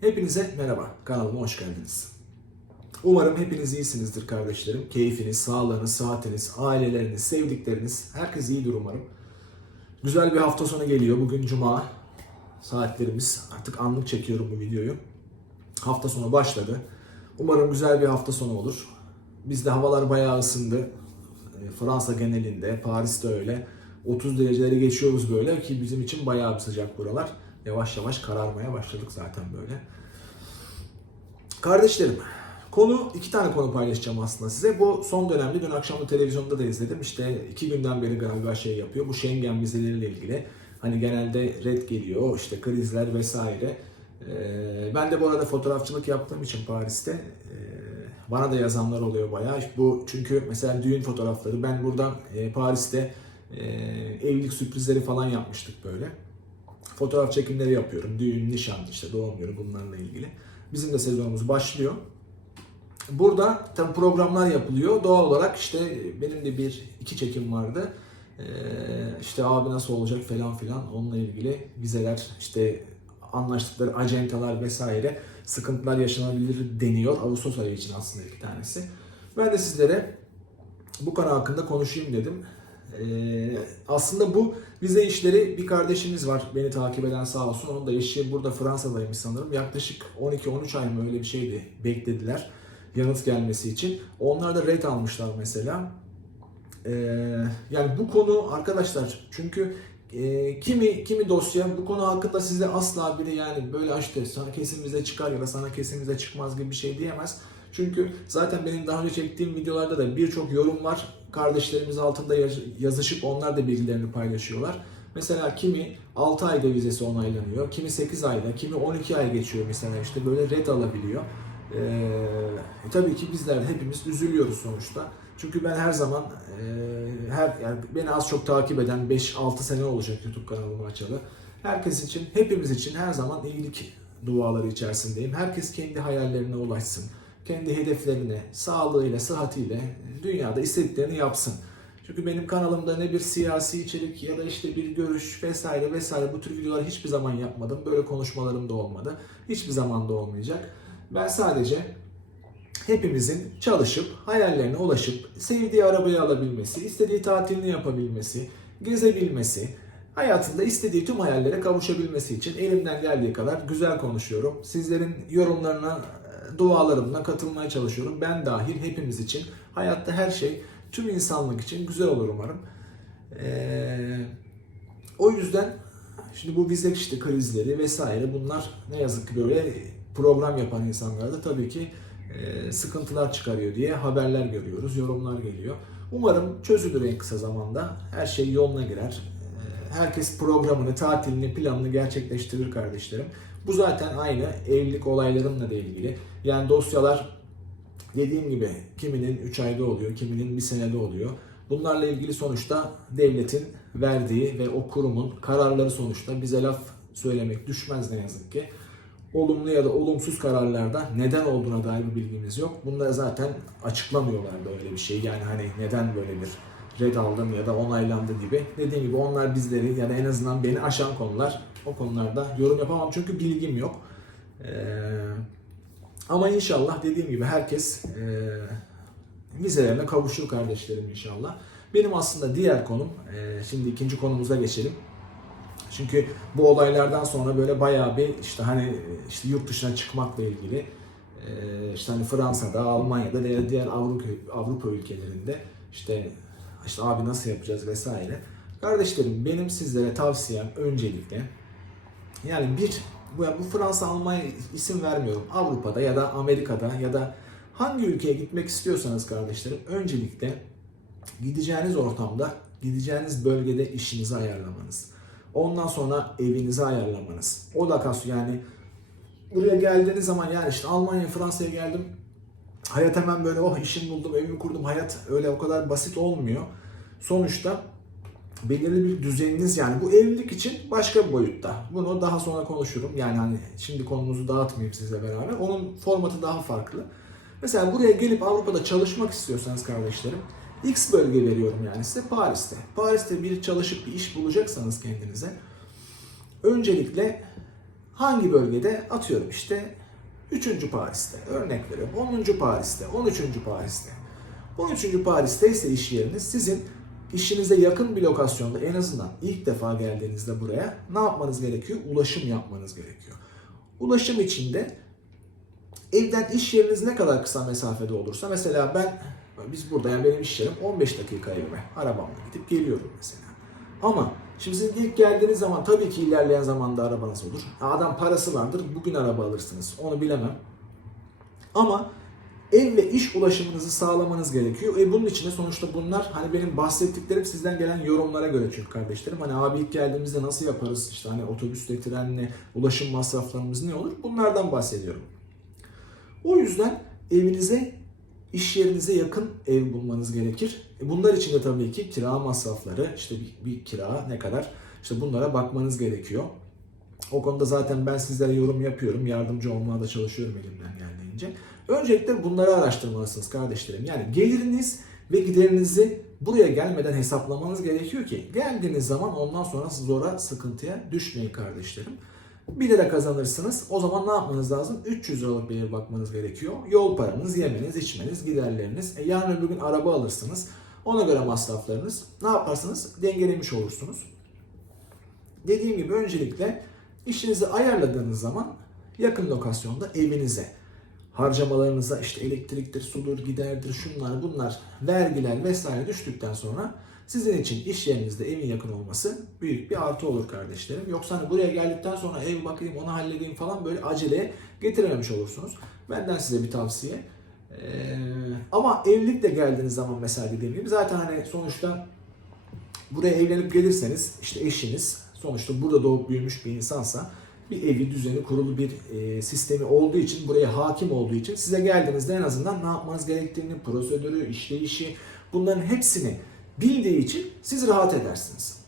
Hepinize merhaba, kanalıma hoş geldiniz. Umarım hepiniz iyisinizdir kardeşlerim. Keyfiniz, sağlığınız, saatiniz, aileleriniz, sevdikleriniz, herkes iyidir umarım. Güzel bir hafta sonu geliyor. Bugün cuma. Saatlerimiz artık anlık çekiyorum bu videoyu. Hafta sonu başladı. Umarım güzel bir hafta sonu olur. Bizde havalar bayağı ısındı. E, Fransa genelinde, Paris'te öyle. 30 dereceleri geçiyoruz böyle ki bizim için bayağı bir sıcak buralar. Yavaş yavaş kararmaya başladık zaten böyle. Kardeşlerim, konu iki tane konu paylaşacağım aslında size. Bu son dönemde dün akşam da televizyonda da izledim. İşte iki günden beri galiba şey yapıyor. Bu Schengen vizeleriyle ilgili. Hani genelde red geliyor, işte krizler vesaire. Ee, ben de bu arada fotoğrafçılık yaptığım için Paris'te e, bana da yazanlar oluyor bayağı. Bu çünkü mesela düğün fotoğrafları. Ben buradan e, Paris'te e, evlilik sürprizleri falan yapmıştık böyle. Fotoğraf çekimleri yapıyorum. Düğün, nişan, işte doğum günü bunlarla ilgili. Bizim de sezonumuz başlıyor. Burada tabii programlar yapılıyor. Doğal olarak işte benim de bir iki çekim vardı. Ee, işte abi nasıl olacak falan filan onunla ilgili vizeler işte anlaştıkları acenteler vesaire sıkıntılar yaşanabilir deniyor. Ağustos ayı için aslında iki tanesi. Ben de sizlere bu konu hakkında konuşayım dedim. Ee, aslında bu vize işleri bir kardeşimiz var beni takip eden sağ olsun. Onun da eşi burada Fransa'daymış sanırım. Yaklaşık 12-13 ay mı öyle bir şeydi beklediler yanıt gelmesi için. Onlar da red almışlar mesela. Ee, yani bu konu arkadaşlar çünkü e, kimi kimi dosya bu konu hakkında size asla biri yani böyle işte sana kesin vize çıkar ya da sana kesin vize çıkmaz gibi bir şey diyemez. Çünkü zaten benim daha önce çektiğim videolarda da birçok yorum var. Kardeşlerimiz altında yaz- yazışıp onlar da bilgilerini paylaşıyorlar. Mesela kimi 6 ayda vizesi onaylanıyor, kimi 8 ayda, kimi 12 ay geçiyor mesela işte böyle red alabiliyor. Ee, e, tabii ki bizler hepimiz üzülüyoruz sonuçta. Çünkü ben her zaman e, her yani beni az çok takip eden 5-6 sene olacak YouTube kanalımı açalı. Herkes için, hepimiz için her zaman iyilik duaları içerisindeyim. Herkes kendi hayallerine ulaşsın. Kendi hedeflerine, sağlığıyla, sıhhatiyle dünyada istediklerini yapsın. Çünkü benim kanalımda ne bir siyasi içerik ya da işte bir görüş vesaire vesaire bu tür videolar hiçbir zaman yapmadım. Böyle konuşmalarım da olmadı. Hiçbir zaman da olmayacak. Ben sadece hepimizin çalışıp, hayallerine ulaşıp, sevdiği arabayı alabilmesi, istediği tatilini yapabilmesi, gezebilmesi, hayatında istediği tüm hayallere kavuşabilmesi için elimden geldiği kadar güzel konuşuyorum. Sizlerin yorumlarına, dualarımla katılmaya çalışıyorum. Ben dahil hepimiz için hayatta her şey tüm insanlık için güzel olur umarım. Ee, o yüzden şimdi bu vize işte krizleri vesaire bunlar ne yazık ki böyle program yapan insanlarda tabii ki e, sıkıntılar çıkarıyor diye haberler görüyoruz, yorumlar geliyor. Umarım çözülür en kısa zamanda. Her şey yoluna girer. E, herkes programını, tatilini, planını gerçekleştirir kardeşlerim. Bu zaten aynı evlilik olaylarımla da ilgili. Yani dosyalar dediğim gibi kiminin 3 ayda oluyor, kiminin bir senede oluyor. Bunlarla ilgili sonuçta devletin verdiği ve o kurumun kararları sonuçta bize laf söylemek düşmez ne yazık ki. Olumlu ya da olumsuz kararlarda neden olduğuna dair bir bilgimiz yok. Bunda zaten açıklamıyorlar da öyle bir şey. Yani hani neden böyle bir red aldım ya da onaylandı gibi. Dediğim gibi onlar bizleri ya da en azından beni aşan konular. O konularda yorum yapamam çünkü bilgim yok. Ee, ama inşallah dediğim gibi herkes e, vizelerine kavuşur kardeşlerim inşallah. Benim aslında diğer konum, e, şimdi ikinci konumuza geçelim. Çünkü bu olaylardan sonra böyle bayağı bir işte hani işte yurt dışına çıkmakla ilgili e, işte hani Fransa'da, Almanya'da veya diğer Avrupa, Avrupa ülkelerinde işte işte abi nasıl yapacağız vesaire. Kardeşlerim benim sizlere tavsiyem öncelikle yani bir bu, bu Fransa, Almanya isim vermiyorum. Avrupa'da ya da Amerika'da ya da hangi ülkeye gitmek istiyorsanız kardeşlerim öncelikle gideceğiniz ortamda, gideceğiniz bölgede işinizi ayarlamanız. Ondan sonra evinizi ayarlamanız. O lokasyon yani buraya geldiğiniz zaman yani işte Almanya, Fransa'ya geldim. Hayat hemen böyle oh işimi buldum, evimi kurdum. Hayat öyle o kadar basit olmuyor. Sonuçta belirli bir düzeniniz yani bu evlilik için başka bir boyutta. Bunu daha sonra konuşurum. Yani hani şimdi konumuzu dağıtmayayım sizle beraber. Onun formatı daha farklı. Mesela buraya gelip Avrupa'da çalışmak istiyorsanız kardeşlerim X bölge veriyorum yani size Paris'te. Paris'te bir çalışıp bir iş bulacaksanız kendinize öncelikle hangi bölgede atıyorum işte 3. Paris'te örnek veriyorum 10. Paris'te 13. Paris'te 13. Paris'te ise iş yeriniz sizin işinize yakın bir lokasyonda en azından ilk defa geldiğinizde buraya ne yapmanız gerekiyor? Ulaşım yapmanız gerekiyor. Ulaşım içinde evden iş yeriniz ne kadar kısa mesafede olursa mesela ben biz burada yani benim iş yerim 15 dakika evime arabamla gidip geliyorum mesela. Ama şimdi siz ilk geldiğiniz zaman tabii ki ilerleyen zamanda arabanız olur. Adam parası vardır bugün araba alırsınız onu bilemem. Ama ev ve iş ulaşımınızı sağlamanız gerekiyor. E bunun için de sonuçta bunlar hani benim bahsettiklerim sizden gelen yorumlara göre çünkü kardeşlerim. Hani abi ilk geldiğimizde nasıl yaparız? İşte hani otobüsle, trenle, ulaşım masraflarımız ne olur? Bunlardan bahsediyorum. O yüzden evinize, iş yerinize yakın ev bulmanız gerekir. E Bunlar için de tabii ki kira masrafları, işte bir, bir kira ne kadar, işte bunlara bakmanız gerekiyor. O konuda zaten ben sizlere yorum yapıyorum, yardımcı olmaya da çalışıyorum elimden geldiğince. Öncelikle bunları araştırmalısınız kardeşlerim. Yani geliriniz ve giderinizi buraya gelmeden hesaplamanız gerekiyor ki geldiğiniz zaman ondan sonra zora, sıkıntıya düşmeyin kardeşlerim. 1 lira kazanırsınız. O zaman ne yapmanız lazım? 300 liralık bir eve bakmanız gerekiyor. Yol paranız, yemeniz, içmeniz, giderleriniz. E yarın öbür gün araba alırsınız. Ona göre masraflarınız. Ne yaparsınız? Dengelemiş olursunuz. Dediğim gibi öncelikle işinizi ayarladığınız zaman yakın lokasyonda evinize, harcamalarınıza işte elektriktir, sudur, giderdir, şunlar bunlar, vergiler vesaire düştükten sonra sizin için iş yerinizde evin yakın olması büyük bir artı olur kardeşlerim. Yoksa hani buraya geldikten sonra ev bakayım onu halledeyim falan böyle aceleye getirememiş olursunuz. Benden size bir tavsiye. Ee, ama evlilikle geldiğiniz zaman mesela dediğim gibi zaten hani sonuçta buraya evlenip gelirseniz işte eşiniz sonuçta burada doğup büyümüş bir insansa bir evi, düzeni, kurulu bir e, sistemi olduğu için, buraya hakim olduğu için size geldiğinizde en azından ne yapmanız gerektiğini, prosedürü, işleyişi bunların hepsini bildiği için siz rahat edersiniz.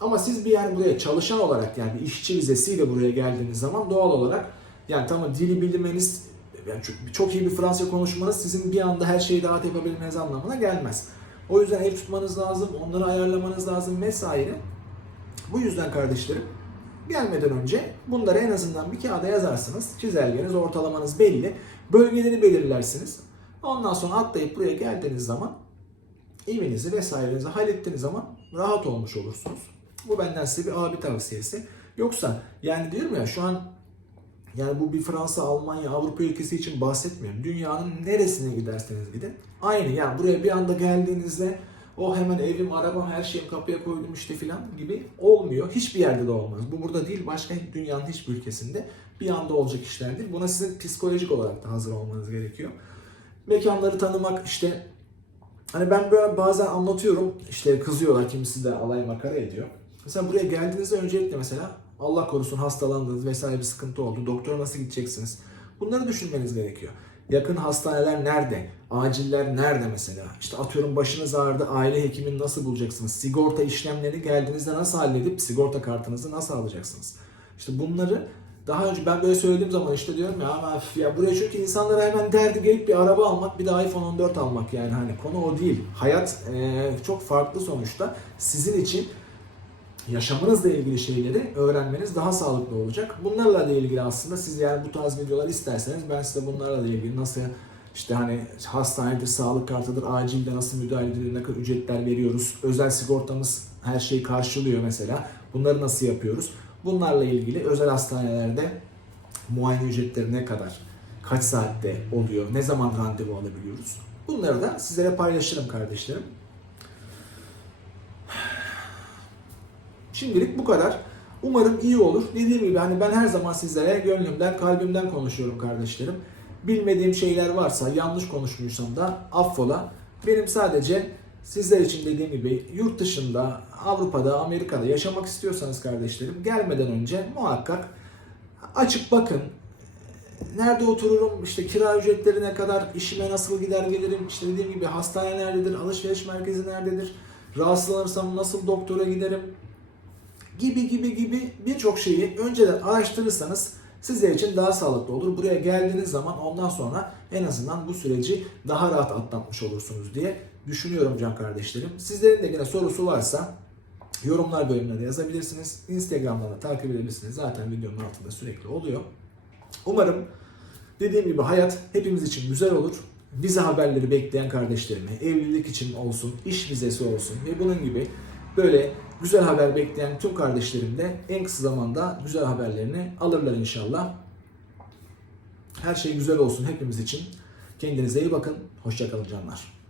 Ama siz bir yani buraya çalışan olarak yani işçi vizesiyle buraya geldiğiniz zaman doğal olarak yani tamam dili bilmeniz yani çok, çok iyi bir Fransızca konuşmanız sizin bir anda her şeyi rahat yapabilmeniz anlamına gelmez. O yüzden ev tutmanız lazım, onları ayarlamanız lazım vesaire. Bu yüzden kardeşlerim gelmeden önce bunları en azından bir kağıda yazarsınız. Çizelgeniz, ortalamanız belli. Bölgeleri belirlersiniz. Ondan sonra atlayıp buraya geldiğiniz zaman evinizi vesairenizi hallettiğiniz zaman rahat olmuş olursunuz. Bu benden size bir abi tavsiyesi. Yoksa yani diyorum ya şu an yani bu bir Fransa, Almanya, Avrupa ülkesi için bahsetmiyorum. Dünyanın neresine giderseniz gidin. Aynı yani buraya bir anda geldiğinizde o hemen evim, arabam, her şeyim kapıya koydum işte filan gibi olmuyor. Hiçbir yerde de olmaz. Bu burada değil, başka dünyanın hiçbir ülkesinde bir anda olacak işler değil. Buna sizin psikolojik olarak da hazır olmanız gerekiyor. Mekanları tanımak işte hani ben böyle bazen anlatıyorum işte kızıyorlar kimisi de alay makara ediyor. Mesela buraya geldiğinizde öncelikle mesela Allah korusun hastalandınız vesaire bir sıkıntı oldu. Doktora nasıl gideceksiniz? Bunları düşünmeniz gerekiyor. Yakın hastaneler nerede? Aciller nerede mesela? İşte atıyorum başınız ağrıdı, aile hekimini nasıl bulacaksınız? Sigorta işlemleri geldiğinizde nasıl halledip sigorta kartınızı nasıl alacaksınız? İşte bunları daha önce ben böyle söylediğim zaman işte diyorum ya ama ya buraya çünkü insanlara hemen derdi gelip bir araba almak bir de iPhone 14 almak yani hani konu o değil. Hayat eee, çok farklı sonuçta. Sizin için yaşamınızla ilgili şeyleri öğrenmeniz daha sağlıklı olacak. Bunlarla da ilgili aslında siz yani bu tarz videolar isterseniz ben size bunlarla da ilgili nasıl işte hani hastanedir, sağlık kartıdır, acilde nasıl müdahale edilir, ne kadar ücretler veriyoruz, özel sigortamız her şeyi karşılıyor mesela. Bunları nasıl yapıyoruz? Bunlarla ilgili özel hastanelerde muayene ücretleri ne kadar, kaç saatte oluyor, ne zaman randevu alabiliyoruz? Bunları da sizlere paylaşırım kardeşlerim. Şimdilik bu kadar. Umarım iyi olur. Dediğim gibi hani ben her zaman sizlere gönlümden, kalbimden konuşuyorum kardeşlerim. Bilmediğim şeyler varsa, yanlış konuşmuşsam da affola. Benim sadece sizler için dediğim gibi yurt dışında, Avrupa'da, Amerika'da yaşamak istiyorsanız kardeşlerim gelmeden önce muhakkak açıp bakın. Nerede otururum, işte kira ücretleri ne kadar, işime nasıl gider gelirim, işte dediğim gibi hastane nerededir, alışveriş merkezi nerededir, rahatsızlanırsam nasıl doktora giderim, gibi gibi gibi birçok şeyi önceden araştırırsanız sizler için daha sağlıklı olur. Buraya geldiğiniz zaman ondan sonra en azından bu süreci daha rahat atlatmış olursunuz diye düşünüyorum can kardeşlerim. Sizlerin de yine sorusu varsa Yorumlar bölümüne de yazabilirsiniz. Instagram'dan da takip edebilirsiniz. Zaten videonun altında sürekli oluyor. Umarım dediğim gibi hayat hepimiz için güzel olur. Vize haberleri bekleyen kardeşlerime, evlilik için olsun, iş vizesi olsun ve bunun gibi böyle güzel haber bekleyen tüm kardeşlerim de en kısa zamanda güzel haberlerini alırlar inşallah. Her şey güzel olsun hepimiz için. Kendinize iyi bakın. Hoşçakalın canlar.